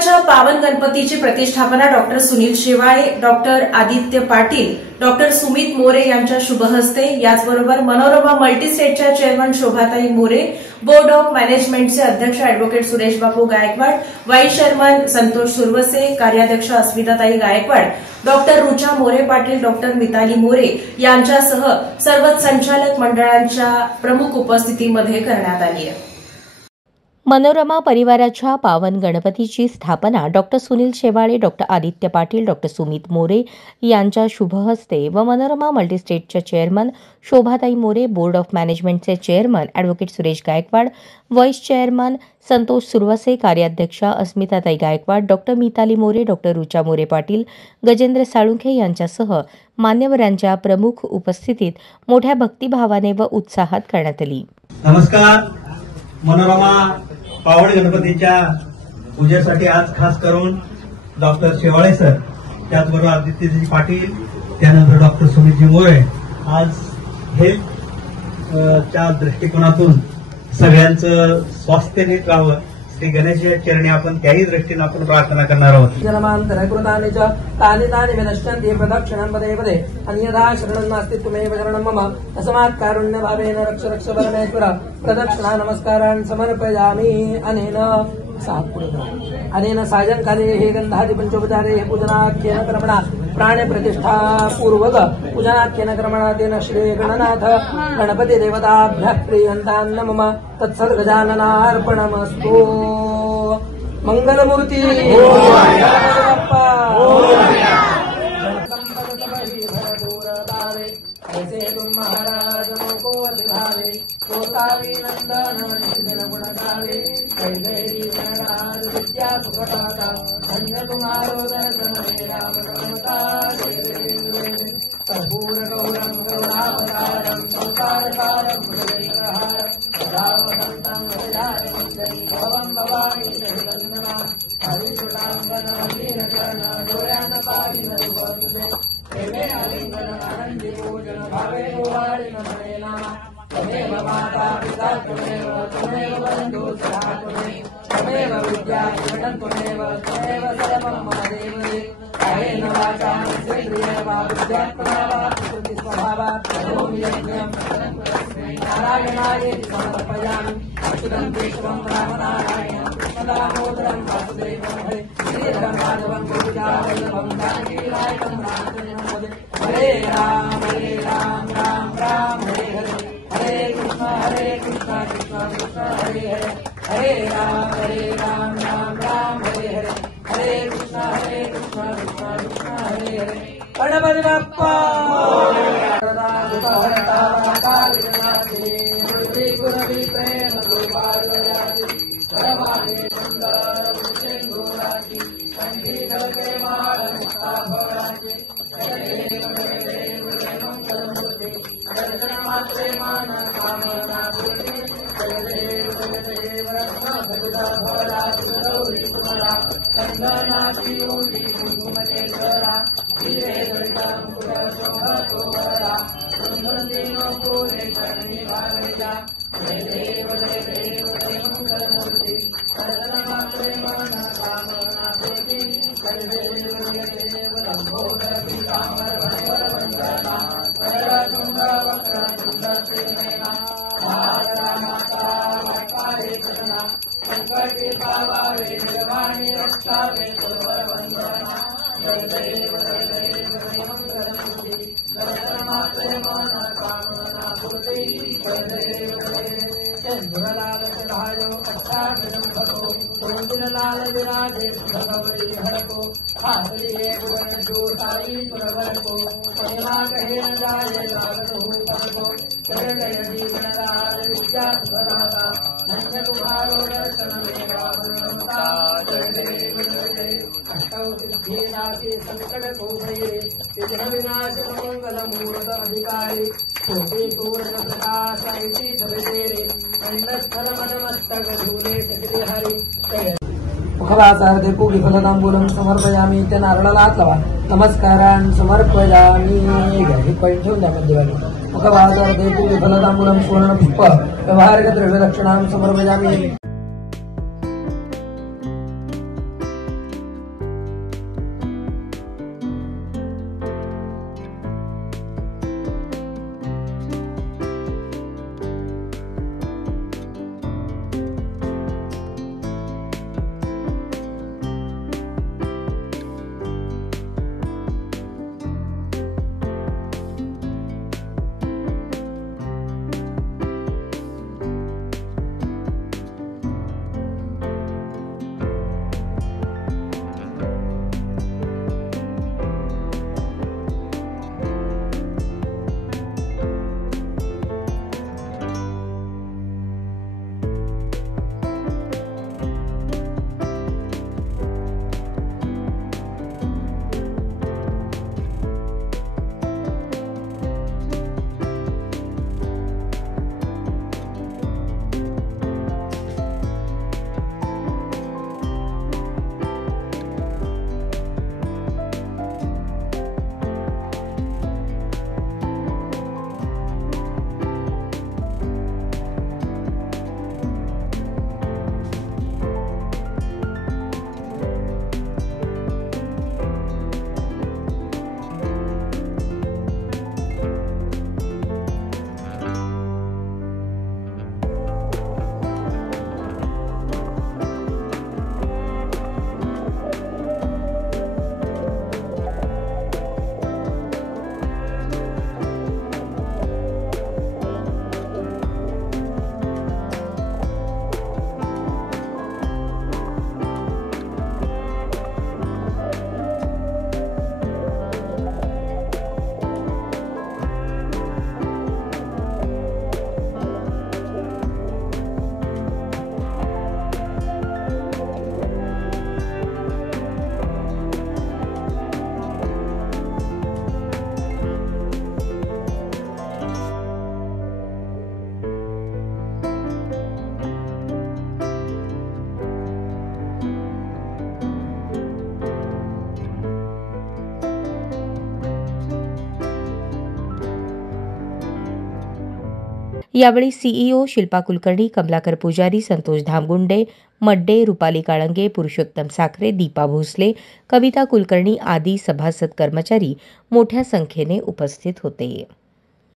परिवाराच्या पावन गणपतीची प्रतिष्ठापना doctor Sunil Shewale, doctor Aditya Patil, doctor Sumit More यांच्या शुभहस्ते, याचबरोबर मनोरमा मल्टीस्टेटच्या chairman Shobhatai More, board of मॅनेजमेंटचे अध्यक्ष advocate Suresh Bapu Gaikwad, vice chairman Santosh Surwase, कार्याध्यक्ष अस्मिताताई गायकवाड, डॉक्टर रुचा मोरे पाटील, डॉक्टर मिताली मोरे यांच्यासह सर्व संचालक मंडळांच्या प्रमुख उपस्थितीमध्ये करण्यात आली आहे. मनोरमा परिवाराच्या पावन गणपतीची स्थापना doctor Sunil Shewale, doctor Aditya Patil, doctor Sumit More यांच्या शुभहस्ते व मनोरमा मल्टीस्टेटच्या chairman Shobhatai More, board of मॅनेजमेंटचे chairman advocate Suresh Gaikwad, vice chairman Santosh Surwase, कार्याध्यक्षा अस्मिताताई गायकवाड, डॉक्टर मिताली मोरे, डॉक्टर रुचा मोरे पाटील, गजेंद्र साळुंखे यांच्यासह मान्यवरांच्या प्रमुख उपस्थितीत मोठ्या भक्तिभावाने व उत्साहात करण्यात आली. नमस्कार. मनोरमा पावन गणपतीच्या पूजेसाठी आज खास करून डॉक्टर शेवाळे सर, त्याचबरोबर आदित्यजी पाटील, त्यानंतर डॉक्टर सुमितजी मोरे आज हेल्थच्या दृष्टिकोनातून सगळ्यांचं स्वास्थ्य नीट राहावं, श्री गणेश चरणी आपण त्याही दृष्टीने आपण प्रार्थना करणार आहोत. जनमांतरकृतानि च तानि तानि विनश्यन्ति प्रदक्षिणं पदे पदे अन्यथा शरणं नास्ति त्वमेव शरणं मम तस्मात् कारुण्यभावेन रक्ष रक्ष परमेश्वर. प्रदक्षिणा नमस्कारान् समर्पयामि. अनेन सायंकाले हे गंधादि पंचोपचारे पूजनाख्येन कर्मणा प्राणप्रतिष्ठा पूर्वक पूजनाख्येन कर्मणा तेन श्री गणनाथ गणपति देवताभ्यः प्रियन्तान्न मम तत्सद्गजाननार्पणमस्तु. मंगलमूर्ती ऐसे तुम महाराज को अधिभावे कोतावी नंदन गुण गावे कैगरी गणराज विद्या सुखदाता धन्य तुम्हारो दर्शन राम रमता कर्पूर गौरम करुणावतारम संसारकारम रामसंतं हृदय भवं भवानी जगदन्ना हरिषुलांगन वीरकर्ण डोळ्यान पाहिन रूपे प्रेमे आलिंगन आनंदी पूजन भावे ओवाळीन म्हणे नामा तमेव माता पिता त्वमेव बंधू सखा त्वमेव विद्या विघटन त्वमेव सर्वं मम देवते कायेन वाचा मनसेन्द्रियेण वा बुद्ध्यात्मना वा प्रकृति स्वभावात् करोमि यज्ञं नारायणायेति समर्पयामि. अच्युतं केशवं रामनारायणं कृष्णदामोदरं वासुदेवं हरे श्रीधरं माधवं गोपिकावल्लभं जानकीनायकं रामचन्द्रं हरे राम राम राम हरे हरे हरे कृष्ण कृष्ण हरे हरे हरे राम राम हरे हरे हरे कृष्ण कृष्ण हरे हरे. गणपती बाप्पा गुरवी प्रेम गोपालयाची परमागे सुंदर भूषेंदुराची संगीत के माळ मुक्ता भवराची मंगलमूर्ती दर्शन मात्रे मान कामना पूर्ती जयदेव रत्न सविता भवरा गौरी तुम्हाला चंदनाची ओढी कुंकुमकेश्वरा हिरे दरिता मुकुट शोभा तोवरा सुंदरी नको रे चरणी भागजा. जय मंगलमूर्ती दर्शन मात्रे मान कामना पूर्ती जयदेव लंबोदर पीतांबर भयवर वंदना वरदुंड वक्रतुंड सेना माता वाकाये सदना संकटे पावावे निर्वाणी रक्षावे सर्वर वंदना. जयदेव मंगलमूर्ती दर्शन मात्रे मान कामना पूर्ती जयदेव चंद्रलाल चढ़ायो अच्छा गजम भको कुंदलाल विराजे भगवरी हरको हाथ लिए भुवन जोताई पुरवर को महिमा कहे न जाए लागत हो को चरण गय गणराज विद्या सुखदाता धन्य तुम्हारो दर्शन मेरा मनमता. अष्टौ सिद्धिनाशे संकट को भये विघ्न विनाश मंगल मूर्त अधिकारी कोटि सूर्य प्रकाश ऐसी धवितेरे मंडस्थल मनमस्तक झूले सगळे हरी. मुखवासार्धे पूगिफलतांबूलं समर्पयामि. त्या नारळाला हात लावा. नमस्कारान् समर्पयामि. घरी पैन ठेवून द्या मध्यभागी. मुखवासार्धे पूगिफलतांबूलं सुवर्णपुष्प व्यवहारिक द्रव्यदक्षिणां समर्पयामि. यावेळी सीईओ शिल्पा कुलकर्णी, कमलाकर पुजारी, संतोष धामगुंडे, मड्डे, रुपाली काळंगे, पुरुषोत्तम साखरे, दीपा भोसले, कविता कुलकर्णी आदी सभासद कर्मचारी मोठ्या संख्येने उपस्थित होते.